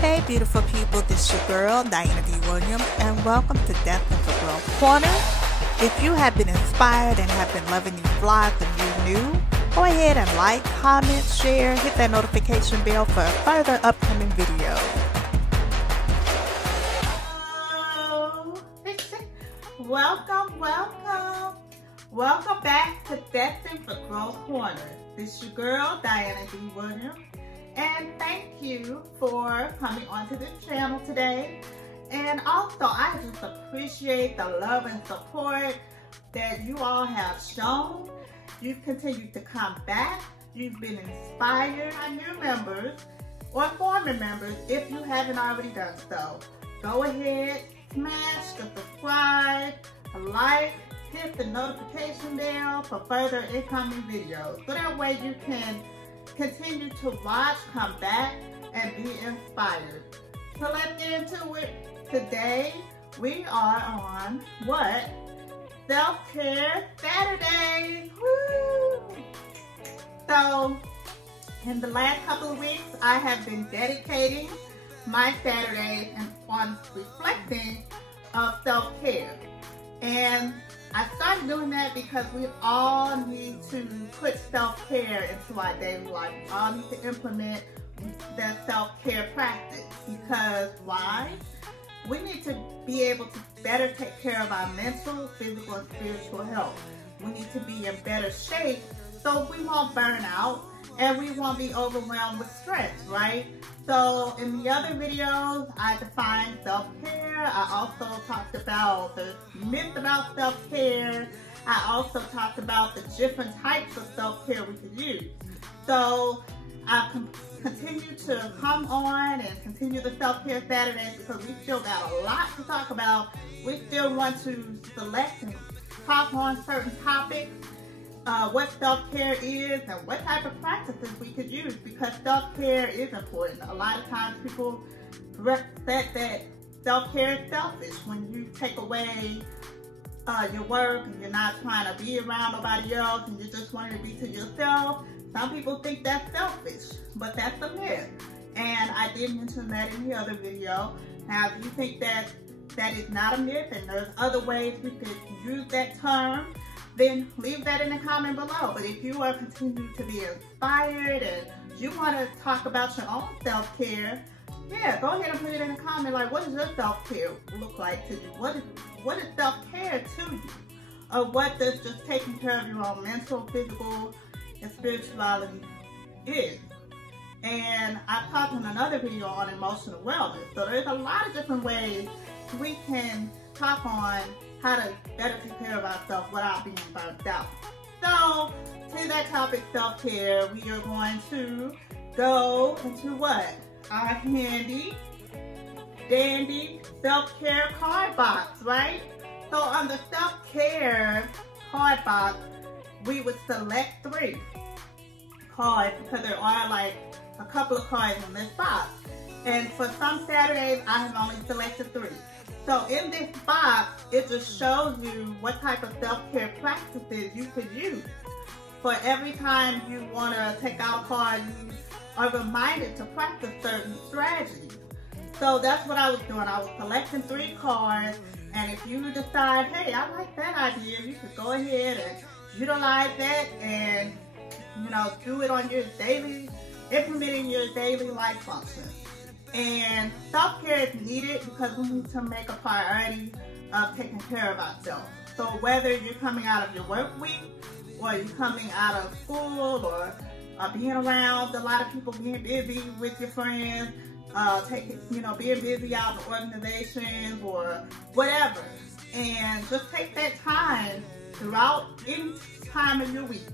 Hey beautiful people, this is your girl Diana D. Williams and welcome to Death of the Girl Corner. If you have been inspired and have been loving these vlogs and you're new, go ahead and like, comment, share, hit that notification bell for further upcoming videos. Welcome back to Death of the Girl Corner. This is your girl Diana D. Williams. And thank you for coming onto this channel today. And also, I just appreciate the love and support that you all have shown. You've continued to come back. You've been inspired. My new members or former members, if you haven't already done so, go ahead, smash the subscribe, like, hit the notification bell for further incoming videos. So that way you can continue to watch, come back, and be inspired. So let's get into it. Today, we are on what? Self-Care Saturday. Woo! So, in the last couple of weeks, I have been dedicating my Saturday on reflecting of self-care. And I started doing that because we all need to put self-care into our daily life. We all need to implement that self-care practice. Because why? We need to be able to better take care of our mental, physical, and spiritual health. We need to be in better shape so we won't burn out and we won't be overwhelmed with stress, right? So in the other videos, I defined self-care. I also talked about the myth about self-care. I also talked about the different types of self-care we could use. So I continue to come on and continue the self-care Saturdays because we still got a lot to talk about. We still want to select and talk on certain topics. What self-care is and what type of practices we could use, because self-care is important. A lot of times people said that self-care is selfish when you take away your work and you're not trying to be around nobody else and you just wanting to be to yourself. Some people think that's selfish, but that's a myth. And I did mention that in the other video. Now, if you think that that is not a myth and there's other ways we could use that term, then leave that in the comment below. But if you are continuing to be inspired and you want to talk about your own self-care, yeah, go ahead and put it in the comment. Like, what does your self-care look like to you? What is self-care to you? Or what does just taking care of your own mental, physical, and spirituality is? And I talked in another video on emotional wellness. So there's a lot of different ways we can talk on how to better take care of ourselves without being burnt out. So, to that topic, self-care, we are going to go into what? Our handy, dandy self-care card box, right? So on the self-care card box, we would select 3 cards because there are like a couple of cards in this box. And for some Saturdays, I have only selected 3. So in this box, it just shows you what type of self-care practices you could use. For every time you want to take out a card, you are reminded to practice certain strategies. So that's what I was doing. I was selecting 3 cards, and if you decide, hey, I like that idea, you could go ahead and utilize that and, you know, do it on your daily, implementing your daily life functions. And self-care is needed because we need to make a priority of taking care of ourselves. So whether you're coming out of your work week, or you're coming out of school, or being around a lot of people, being busy with your friends, being busy out in organizations or whatever. And just take that time throughout any time of your week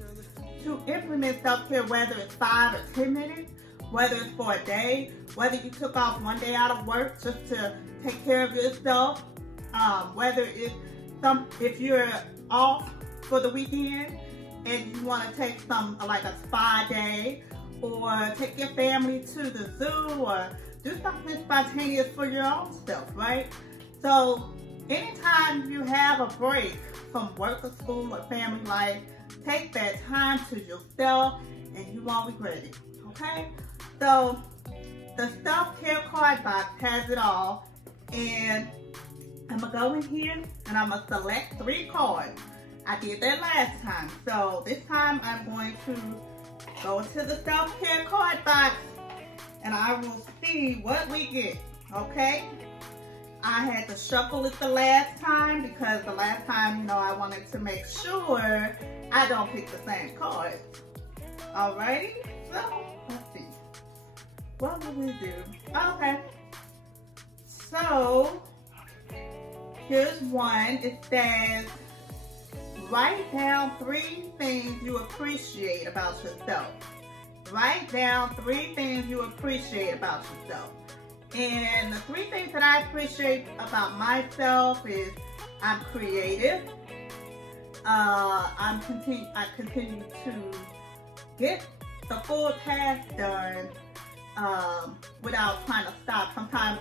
to implement self-care, whether it's 5 or 10 minutes, whether it's for a day, whether you took off one day out of work just to take care of yourself, whether it's if you're off for the weekend and you want to take like a spa day, or take your family to the zoo, or do something spontaneous for your own self, right? So anytime you have a break from work or school or family life, take that time to yourself and you won't regret it, okay? So the self-care card box has it all. And I'm gonna go in here and I'm gonna select 3 cards. I did that last time. So this time I'm going to go to the self-care card box and I will see what we get, okay? I had to shuffle it the last time because the last time, you know, I wanted to make sure I don't pick the same cards. Alrighty, so let's see. What will we do? Okay. So, here's one. It says, write down 3 things you appreciate about yourself. Write down 3 things you appreciate about yourself. And the 3 things that I appreciate about myself is I'm creative. I continue to get the full task done without trying to stop. Sometimes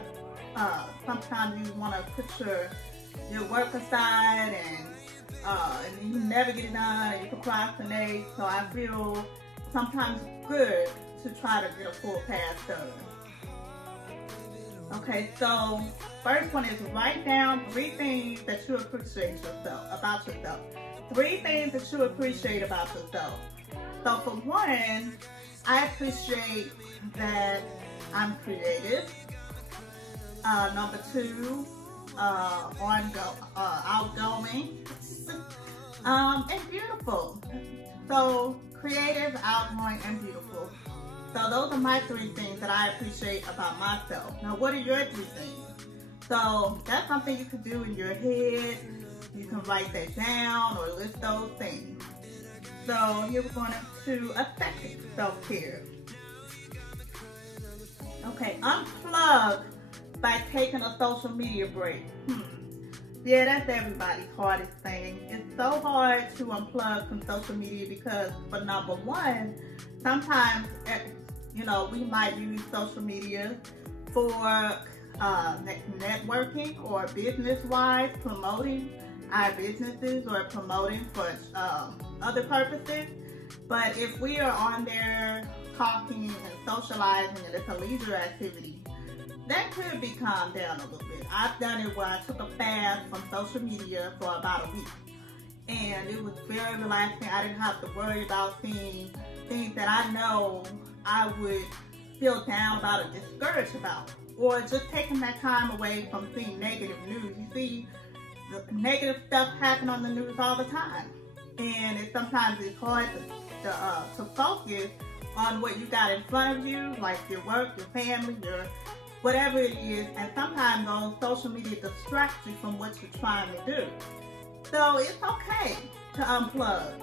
you want to put your work aside and you never get it done, and you procrastinate. So I feel sometimes good to try to get a full task done. Okay, so first one is write down 3 things that you appreciate about yourself. 3 things that you appreciate about yourself. So for one, I appreciate that I'm creative. Number 2, outgoing, and beautiful. So creative, outgoing, and beautiful. So those are my 3 things that I appreciate about myself. Now, what are your 3 things? So that's something you can do in your head. You can write that down or list those things. So here we're going to a second self-care. Okay, unplug by taking a social media break. Yeah, that's everybody's hardest thing. It's so hard to unplug from social media because, for number one, sometimes, you know, we might use social media for networking or business-wise, promoting our businesses or promoting for other purposes. But if we are on there talking and socializing and it's a leisure activity, that could be calmed down a little bit. I've done it where I took a fast from social media for about a week. And it was very relaxing. I didn't have to worry about seeing things that I know I would feel down about or discouraged about. Or just taking that time away from seeing negative news. You see the negative stuff happen on the news all the time. And sometimes it's hard to focus on what you got in front of you, like your work, your family, your whatever it is, and sometimes on social media distracts you from what you're trying to do. So it's okay to unplug.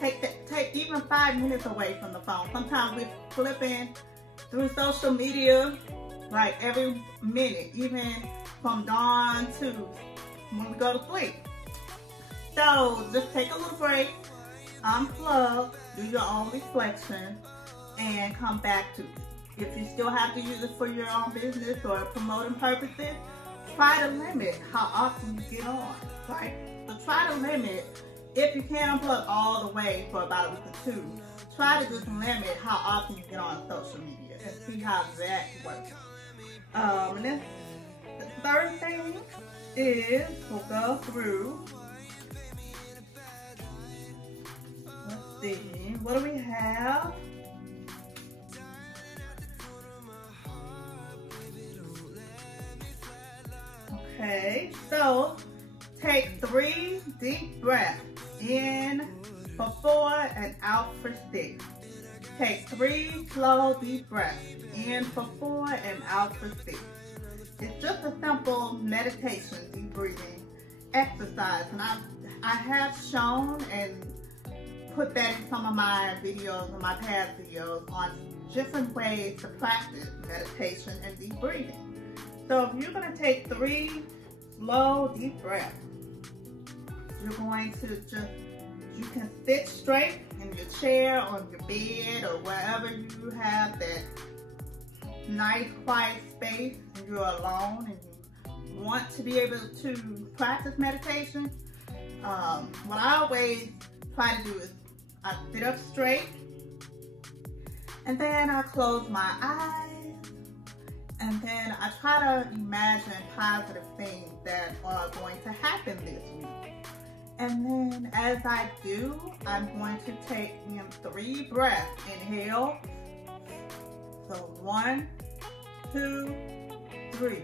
Take even 5 minutes away from the phone. Sometimes we're flipping through social media like every minute, even from dawn to when we go to sleep. So just take a little break, unplug, do your own reflection, and come back to it. If you still have to use it for your own business or promoting purposes, try to limit how often you get on, right? So try to limit, if you can't unplug all the way for about a week or 2, try to just limit how often you get on social media and see how that works. And then the third thing is, we'll go through, let's see, what do we have? Okay, so take 3 deep breaths, in for 4 and out for 6. Take 3 slow deep breaths, in for 4 and out for 6. It's just a simple meditation, deep breathing exercise, and I have shown and put that in some of my videos, in my past videos, on different ways to practice meditation and deep breathing. So if you're going to take 3 slow, deep breaths, you're going to you can sit straight in your chair, on your bed, or wherever you have that nice, quiet space and you're alone and you want to be able to practice meditation. What I always try to do is I sit up straight and then I close my eyes And then I try to imagine positive things that are going to happen this week. And then as I do, I'm going to take in 3 breaths. Inhale. So 1, 2, 3.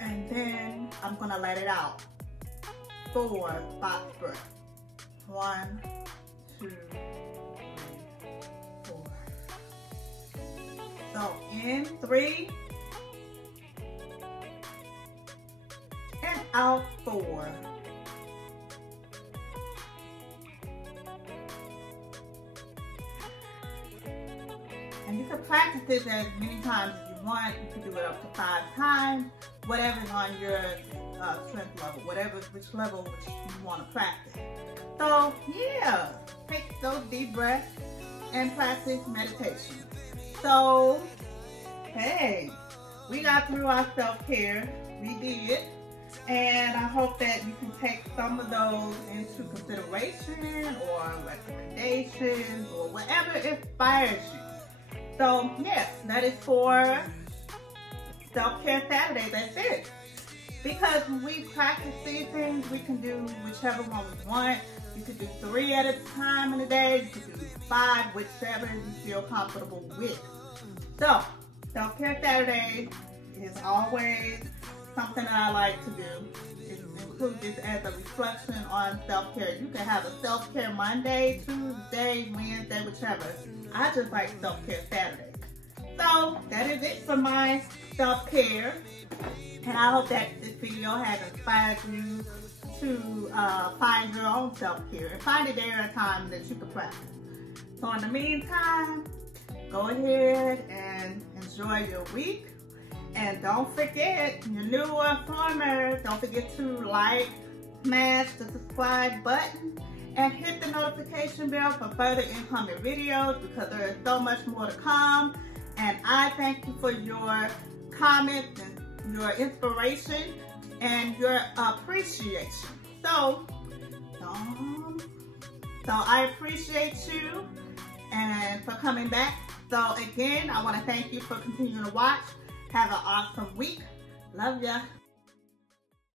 And then I'm gonna let it out. 4 box breaths. 1, 2, 3, 4. So in 3 and out 4. And you can practice this as many times as you want. You can do it up to 5 times, whatever's on your strength level, which level which you want to practice. So yeah, take those deep breaths and practice meditation. So, hey, we got through our self-care. We did. And I hope that you can take some of those into consideration or recommendations or whatever inspires you. So, yes, that is for Self-Care Saturday. That's it. Because when we practice these things, we can do whichever one we want. You could do 3 at a time in a day. You could do 5, whichever you feel comfortable with. So, Self-Care Saturday is always something that I like to do. Include this as a reflection on self-care. You can have a self-care Monday, Tuesday, Wednesday, whichever. I just like Self-Care Saturday. So, that is it for my self-care. And I hope that this video has inspired you to find your own self-care and find it there at a time that you can practice. So in the meantime, go ahead and enjoy your week. And don't forget, your newer farmers, don't forget to like, smash the subscribe button, and hit the notification bell for further incoming videos because there is so much more to come. And I thank you for your comments and your inspiration and your appreciation. So I appreciate you and for coming back. So again, I want to thank you for continuing to watch. Have an awesome week. Love ya.